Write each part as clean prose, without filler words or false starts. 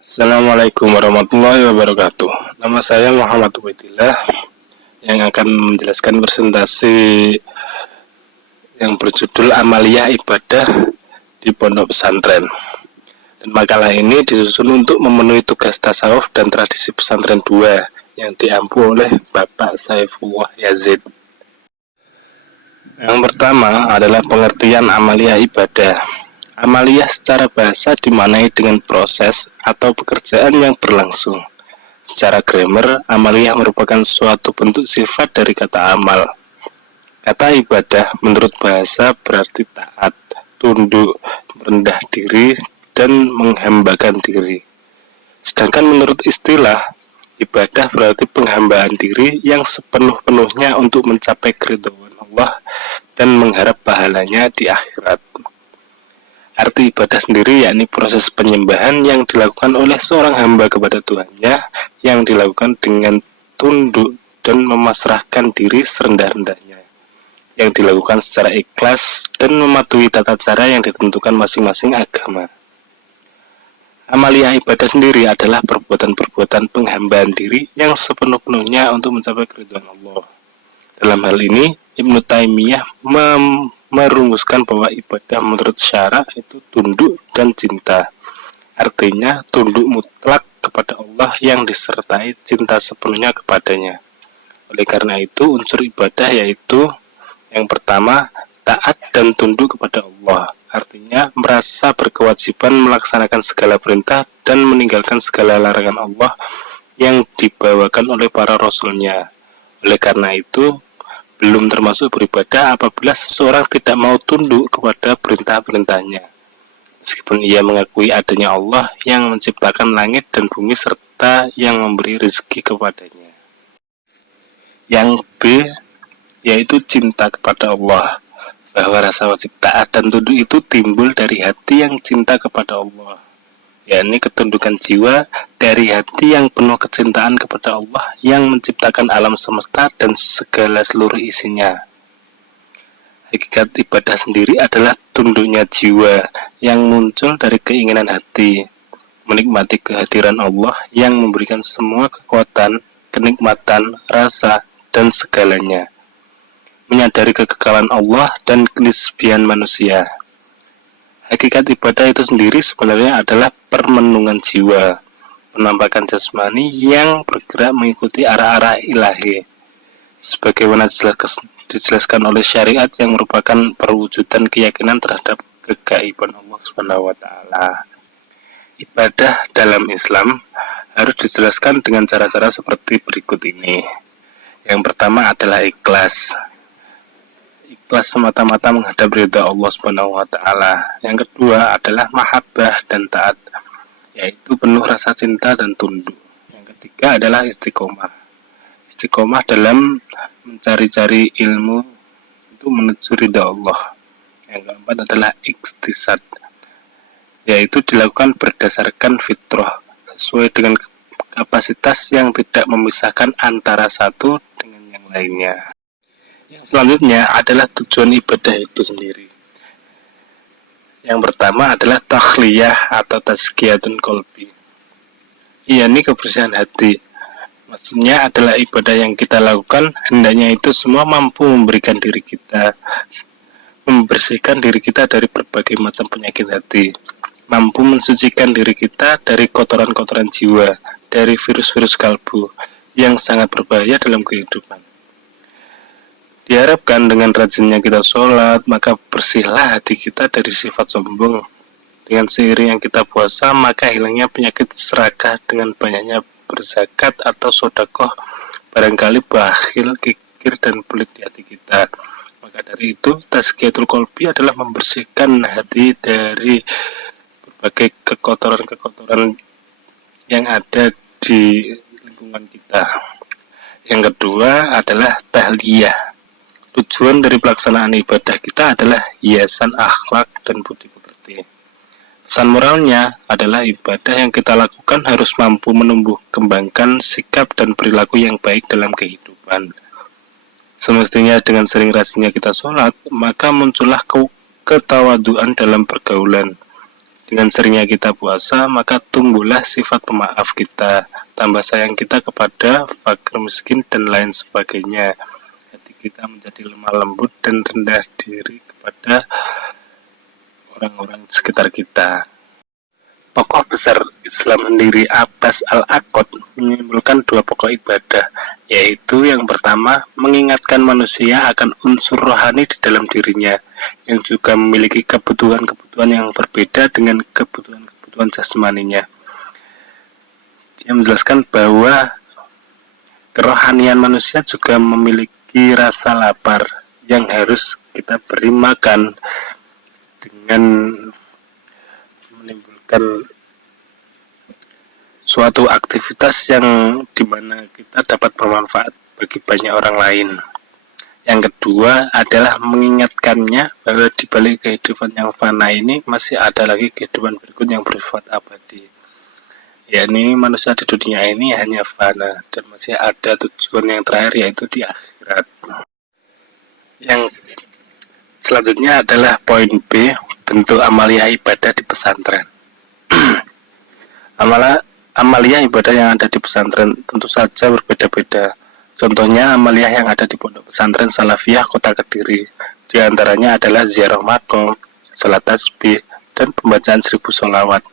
Assalamualaikum warahmatullahi wabarakatuh. Nama saya Muhammad Ubaidillah yang akan menjelaskan presentasi yang berjudul Amaliyah Ibadah di Pondok Pesantren. Dan makalah ini disusun untuk memenuhi tugas tasawuf dan tradisi pesantren 2 yang diampu oleh Bapak Saifullah Yazid. Yang pertama adalah pengertian amaliyah ibadah. Amaliyah secara bahasa dimaknai dengan proses atau pekerjaan yang berlangsung. Secara grammar, amaliyah merupakan suatu bentuk sifat dari kata amal. Kata ibadah menurut bahasa berarti taat, tunduk, merendah diri, dan menghambakan diri. Sedangkan menurut istilah, ibadah berarti penghambaan diri yang sepenuh-penuhnya untuk mencapai keridhaan Allah dan mengharap pahalanya di akhirat. Arti ibadah sendiri yakni proses penyembahan yang dilakukan oleh seorang hamba kepada Tuhannya, yang dilakukan dengan tunduk dan memasrahkan diri serendah-rendahnya, yang dilakukan secara ikhlas dan mematuhi tata cara yang ditentukan masing-masing agama. Amaliyah ibadah sendiri adalah perbuatan-perbuatan penghambaan diri yang sepenuh-penuhnya untuk mencapai keridhaan Allah. Dalam hal ini, Ibnu Taimiyah merumuskan bahwa ibadah menurut syara itu tunduk dan cinta. Artinya tunduk mutlak kepada Allah yang disertai cinta sepenuhnya kepadanya. Oleh karena itu, unsur ibadah yaitu yang pertama, taat dan tunduk kepada Allah. Artinya merasa berkewajiban melaksanakan segala perintah dan meninggalkan segala larangan Allah yang dibawakan oleh para rasulnya. Oleh karena itu, belum termasuk beribadah apabila seseorang tidak mau tunduk kepada perintah-perintahnya, meskipun ia mengakui adanya Allah yang menciptakan langit dan bumi serta yang memberi rezeki kepadanya. Yang B, yaitu cinta kepada Allah, bahwa rasa wajib taat dan tunduk itu timbul dari hati yang cinta kepada Allah, yakni ketundukan jiwa dari hati yang penuh kecintaan kepada Allah yang menciptakan alam semesta dan segala seluruh isinya. Hakikat ibadah sendiri adalah tunduknya jiwa yang muncul dari keinginan hati menikmati kehadiran Allah yang memberikan semua kekuatan, kenikmatan, rasa, dan segalanya, menyadari kekekalan Allah dan kenisbian manusia. Hakikat ibadah itu sendiri sebenarnya adalah permenungan jiwa, penampakan jasmani yang bergerak mengikuti arah-arah ilahi, sebagaimana dijelaskan oleh syariat yang merupakan perwujudan keyakinan terhadap kegaiban Allah Subhanahu wa Ta'ala. Ibadah dalam Islam harus dijelaskan dengan cara-cara seperti berikut ini. Yang pertama adalah ikhlas. Ikhlas semata-mata menghadap ridha Allah Subhanahu wa Ta'ala. Yang kedua adalah mahabbah dan taat, yaitu penuh rasa cinta dan tunduk. Yang ketiga adalah istiqomah. Istiqomah dalam mencari-cari ilmu untuk menuju ridha Allah. Yang keempat adalah iktisad, yaitu dilakukan berdasarkan fitrah, sesuai dengan kapasitas yang tidak memisahkan antara satu dengan yang lainnya. Yang selanjutnya adalah tujuan ibadah itu sendiri. Yang pertama adalah takhliyah atau tazkiyatun qalbi, yakni kebersihan hati. Maksudnya adalah ibadah yang kita lakukan hendaknya itu semua mampu membersihkan diri kita dari berbagai macam penyakit hati, mampu mensucikan diri kita dari kotoran-kotoran jiwa, dari virus-virus kalbu yang sangat berbahaya dalam kehidupan. Diharapkan dengan rajinnya kita sholat, maka bersihlah hati kita dari sifat sombong. Dengan seiring yang kita puasa, maka hilangnya penyakit serakah dengan banyaknya berzakat atau sodakoh. Barangkali bakhil, kikir, dan pelit di hati kita. Maka dari itu, tazkiyatul qalbi adalah membersihkan hati dari berbagai kekotoran-kekotoran yang ada di lingkungan kita. Yang kedua adalah tahliyah. Tujuan dari pelaksanaan ibadah kita adalah hiasan akhlak dan budi pekerti. Pesan moralnya adalah ibadah yang kita lakukan harus mampu menumbuh kembangkan sikap dan perilaku yang baik dalam kehidupan. Semestinya dengan sering rajinnya kita sholat, maka muncullah ketawaduan dalam pergaulan. Dengan seringnya kita puasa, maka tumbuhlah sifat pemaaf kita, tambah sayang kita kepada fakir miskin dan lain sebagainya. Hati kita menjadi lemah lembut dan rendah diri kepada orang-orang di sekitar kita. Tokoh besar Islam sendiri, Abbas Al-Aqad, menyimpulkan dua pokok ibadah, yaitu yang pertama, mengingatkan manusia akan unsur rohani di dalam dirinya, yang juga memiliki kebutuhan-kebutuhan yang berbeda dengan kebutuhan-kebutuhan jasmaninya. Dia menjelaskan bahwa kerohanian manusia juga memiliki rasa lapar yang harus kita beri makan dengan menimbulkan suatu aktivitas yang dimana kita dapat bermanfaat bagi banyak orang lain. Yang kedua adalah mengingatkannya bahwa di balik kehidupan yang fana ini masih ada lagi kehidupan berikut yang bersifat abadi. Yakni manusia di dunia ini hanya fana dan masih ada tujuan yang terakhir, yaitu di akhirat. Yang selanjutnya adalah poin B, bentuk amalia ibadah di pesantren. Amalia ibadah yang ada di pesantren tentu saja berbeda-beda. Contohnya amalia yang ada di Pondok Pesantren Salafiyah Kota Kediri. Di antaranya adalah ziarah makom, salat tasbih, dan pembacaan 1000 sholawat.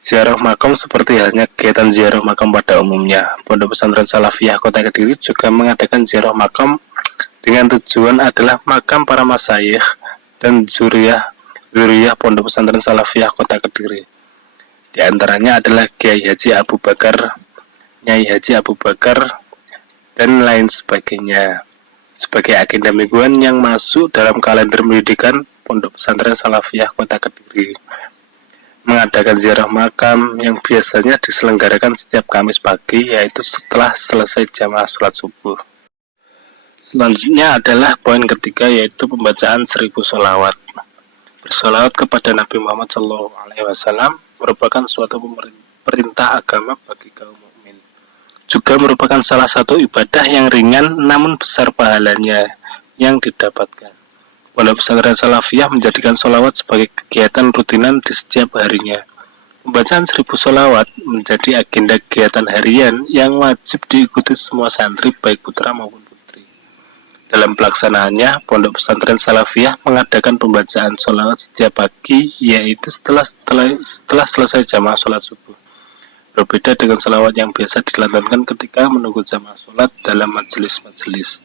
Ziarah makom seperti halnya kegiatan ziarah makom pada umumnya. Pondok Pesantren Salafiyah Kota Kediri juga mengadakan ziarah makom dengan tujuan adalah makam para masyayikh dan zuriyah Pondok Pesantren Salafiyah Kota Kediri. Di antaranya adalah Kiai Haji Abu Bakar, Nyai Haji Abu Bakar, dan lain sebagainya. Sebagai agenda mingguan yang masuk dalam kalender pendidikan Pondok Pesantren Salafiyah Kota Kediri, mengadakan ziarah makam yang biasanya diselenggarakan setiap Kamis pagi, yaitu setelah selesai jamaah sholat subuh. Selanjutnya adalah poin ketiga, yaitu pembacaan 1000 sholawat. Bersolawat kepada Nabi Muhammad SAW merupakan suatu perintah agama bagi kaum mukmin. Juga merupakan salah satu ibadah yang ringan namun besar pahalanya yang didapatkan. Pondok Pesantren Salafiyah menjadikan sholawat sebagai kegiatan rutinan di setiap harinya. Pembacaan 1000 sholawat menjadi agenda kegiatan harian yang wajib diikuti semua santri baik putra maupun putri. Dalam pelaksanaannya, Pondok Pesantren Salafiyah mengadakan pembacaan sholawat setiap pagi, yaitu setelah selesai jamaah sholat subuh. Berbeda dengan sholawat yang biasa dilantunkan ketika menunggu jamaah sholat dalam majelis-majelis.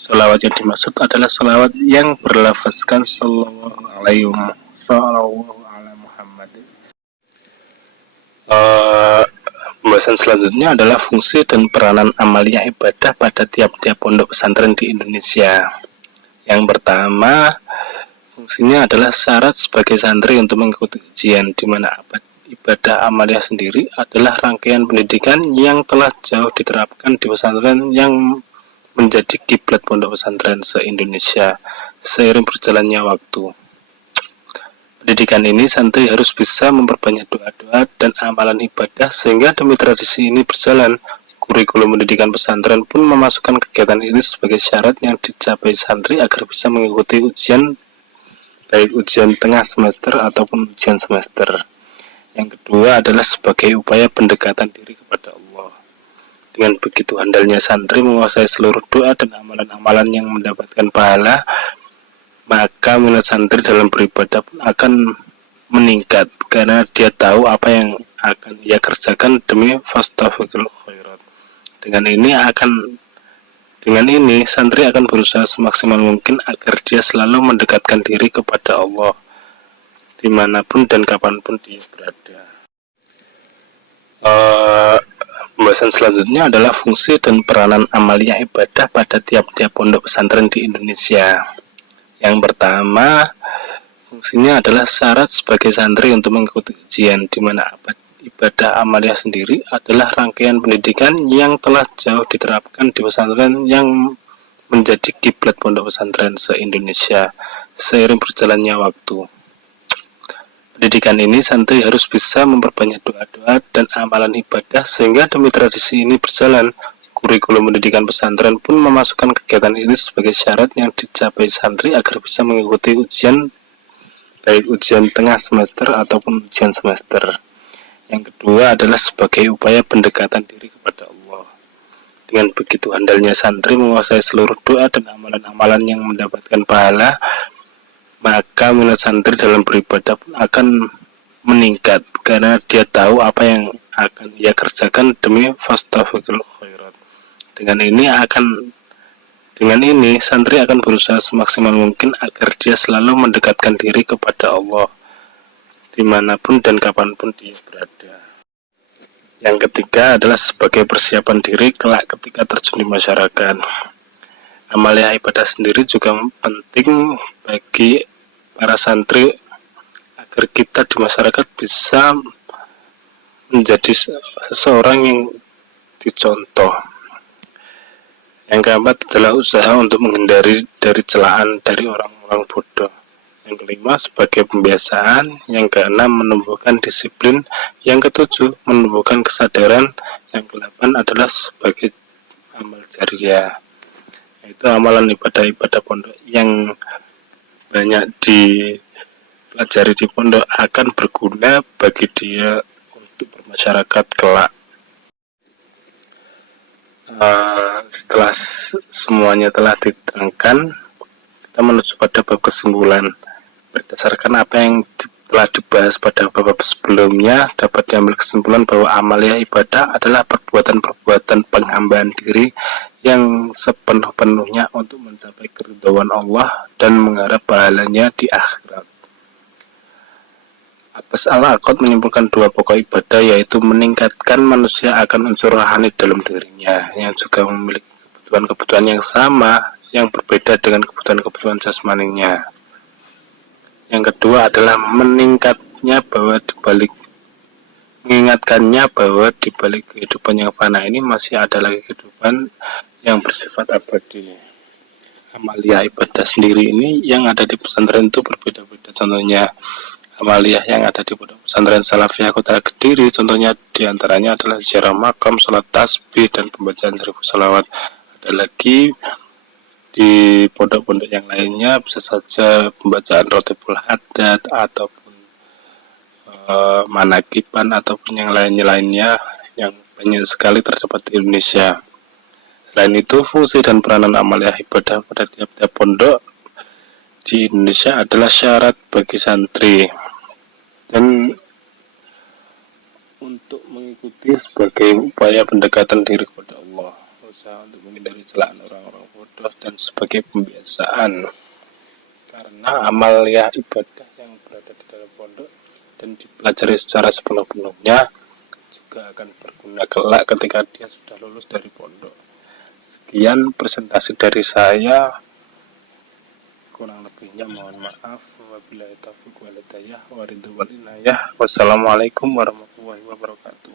Sholawat yang dimaksud adalah sholawat yang berlafazkan sallallahu alaihi Muhammad. Pembahasan selanjutnya adalah fungsi dan peranan amalia ibadah pada tiap-tiap pondok pesantren di Indonesia. Yang pertama, fungsinya adalah syarat sebagai santri untuk mengikuti ujian, di mana ibadah amalia sendiri adalah rangkaian pendidikan yang telah jauh diterapkan di pesantren yang menjadi kiblat pondok pesantren se-Indonesia seiring berjalannya waktu. Pendidikan ini santri harus bisa memperbanyak doa-doa dan amalan ibadah sehingga demi tradisi ini berjalan. Kurikulum pendidikan pesantren pun memasukkan kegiatan ini sebagai syarat yang dicapai santri agar bisa mengikuti ujian, baik ujian tengah semester ataupun ujian semester. Yang kedua adalah sebagai upaya pendekatan diri kepada Allah. Dengan begitu handalnya santri menguasai seluruh doa dan amalan-amalan yang mendapatkan pahala, maka minat santri dalam beribadah pun akan meningkat karena dia tahu apa yang akan ia kerjakan demi fastabiqul khairat. Dengan ini santri akan berusaha semaksimal mungkin agar dia selalu mendekatkan diri kepada Allah dimanapun dan kapanpun dia berada. Pembahasan selanjutnya adalah fungsi dan peranan amalia ibadah pada tiap-tiap pondok pesantren di Indonesia. Yang pertama, fungsinya adalah syarat sebagai santri untuk mengikuti ujian, di mana ibadah amalia sendiri adalah rangkaian pendidikan yang telah jauh diterapkan di pesantren yang menjadi kiblat pondok pesantren se-Indonesia seiring berjalannya waktu. Pendidikan ini santri harus bisa memperbanyak doa-doa dan amalan ibadah sehingga demi tradisi ini berjalan. Kurikulum pendidikan pesantren pun memasukkan kegiatan ini sebagai syarat yang dicapai santri agar bisa mengikuti ujian, baik ujian tengah semester ataupun ujian semester. Yang kedua adalah sebagai upaya pendekatan diri kepada Allah. Dengan begitu andalnya santri menguasai seluruh doa dan amalan-amalan yang mendapatkan pahala, maka minat santri dalam beribadah pun akan meningkat karena dia tahu apa yang akan ia kerjakan demi fastabiqul khairat. Dengan ini santri akan berusaha semaksimal mungkin agar dia selalu mendekatkan diri kepada Allah dimanapun dan kapanpun dia berada. Yang ketiga adalah sebagai persiapan diri kelak ketika terjun di masyarakat. Amalia ibadah sendiri juga penting bagi para santri agar kita di masyarakat bisa menjadi seseorang yang dicontoh. Yang keempat adalah usaha untuk menghindari dari celaan dari orang-orang bodoh. Yang kelima sebagai pembiasaan. Yang keenam menumbuhkan disiplin. Yang ketujuh menumbuhkan kesadaran. Yang kedelapan adalah sebagai amal jariah, yaitu amalan ibadah-ibadah pondok yang banyak dipelajari di pondok akan berguna bagi dia untuk bermasyarakat kelak. Setelah semuanya telah diterangkan, kita menuju pada bab kesimpulan. Berdasarkan apa yang telah dibahas pada bab sebelumnya, dapat diambil kesimpulan bahwa amalia ibadah adalah perbuatan-perbuatan penghambaan diri yang sepenuh-penuhnya untuk mencapai keridhaan Allah dan mengharap pahalanya di akhirat. Abbas Al-Aqad menyimpulkan dua pokok ibadah, yaitu meningkatkan manusia akan unsur rohani dalam dirinya yang juga memiliki kebutuhan-kebutuhan yang sama yang berbeda dengan kebutuhan-kebutuhan jasmaninya. Yang kedua adalah mengingatkannya bahwa di balik kehidupan yang fana ini masih ada lagi kehidupan yang bersifat abadi. Amalia ibadah sendiri ini yang ada di pesantren itu berbeda-beda. Contohnya Amaliyah yang ada di pondok pesantren Salafiyah Kota Kediri, contohnya diantaranya adalah ziarah makam, salat tasbih, dan pembacaan 1000 salawat. Ada lagi di pondok-pondok yang lainnya bisa saja pembacaan rotibul haddad ataupun manakiban ataupun yang lainnya yang banyak sekali terdapat di Indonesia. Selain itu, fungsi dan peranan amaliyah ibadah pada tiap-tiap pondok di Indonesia adalah syarat bagi santri. Dan untuk mengikuti sebagai upaya pendekatan diri kepada Allah, usaha untuk menghindari celaan orang-orang bodoh, dan sebagai pembiasaan, karena amaliyah ibadah yang berada di dalam pondok dan dipelajari secara sepenuh-penuhnya juga akan berguna kelak ketika dia sudah lulus dari pondok. Sekian presentasi dari saya, kurang lebihnya mohon maaf. Wabillahi taufiq wal hidayah wa ridwan wal inayah. Wassalamualaikum warahmatullahi wabarakatuh.